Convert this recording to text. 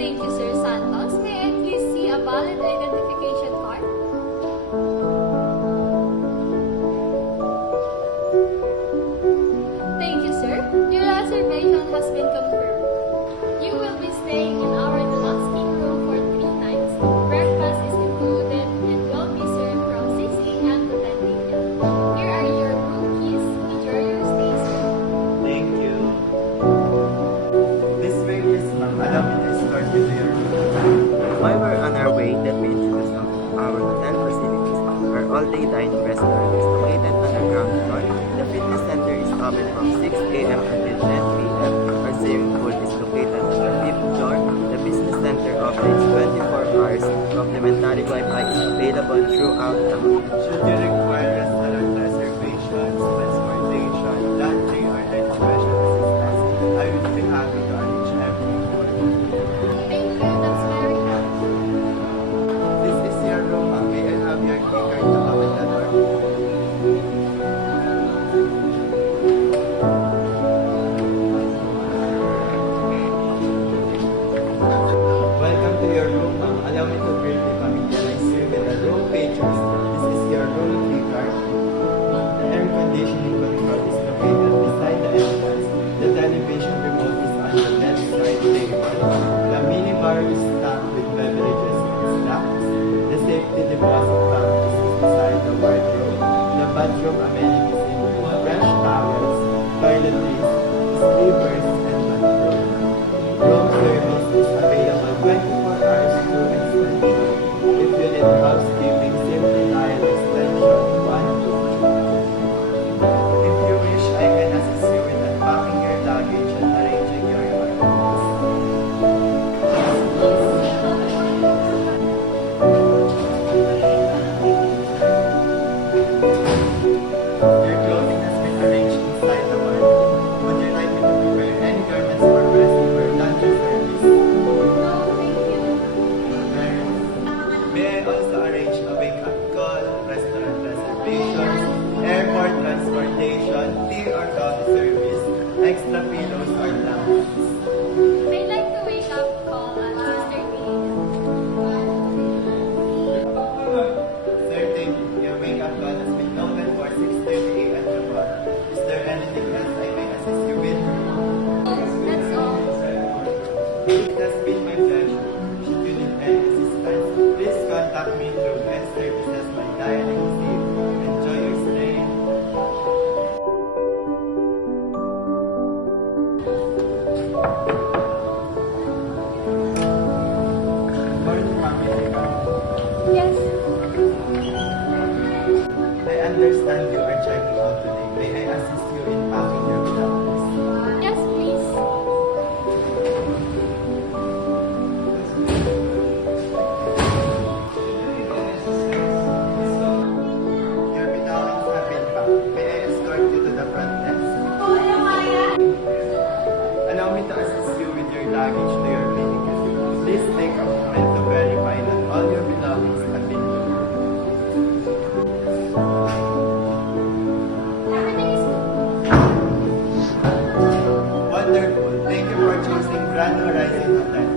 Thank you, Sir Santos. May I please see a valid identification card? Thank you, sir. Your reservation has been confirmed. You will be staying in our deluxe king room for 3 nights. Breakfast is included and will be served from 6 a.m. to 10 a.m. Here are your room keys. Enjoy your stay, sir. Thank you. This way, yes, ma'am. Allow me to escort you to your room. While we're on our way, let me introduce our hotel facilities. Our all-day dining restaurant is located on the ground floor. The fitness center is open from 6 a.m. until 10 p.m. Our swimming pool is located on the 5th floor. The business center operates 24 hours. Complimentary Wi-Fi is available throughout the hotel. Should you require restaurant reservations, transportation, laundry, or any special assistance, I will be happy to arrange everything for you. Thank you. That's very helpful. This is your room, ma'am. May I have your key card to open the door? Welcome to your room, ma'am. Allow me to briefly familiarize you with the room features. This is your room key card. The air conditioning control is located beside the entrance. The television remote is on the left side table. The minibar is stocked with beverages and snacks. The safety deposit bank is beside the wardrobe. The bathroom amenities include fresh towels, toiletries, sleepers, and bathroom. Room service is available 24 hours through extension. If you need housekeeping, simply dial extension 122. If you wish, I can assist you with unpacking your luggage and arranging your articles. Your clothing has been arranged inside the wardrobe. Would you like me to prepare any garments for dressing for laundry service? No, thank you. Very well. May I also arrange a wake-up call, restaurant reservations, airport transportation, tea or coffee service, extra pillows or blankets? I'd like to wake up call at 6:30 Sir, thank you. Your wake-up call has been noted for 6:30 a.m. tomorrow. Is there anything else I may assist you with? That's all. It has been my pleasure. Should you need any assistance, please contact me through guest services by dialing 0. Enjoy your stay. Good morning, Ma'am Jessica. Yes. I understand you are checking out today. May I assist you in packing your belongings? Yes, please. Your belongings have been packed. May I escort you to the front desk? Allow me to assist you with your luggage to your vehicle. Please take a moment to verify that all your belongings have been loaded. Everything is good. Wonderful. Thank you for choosing Grand Horizon Hotel.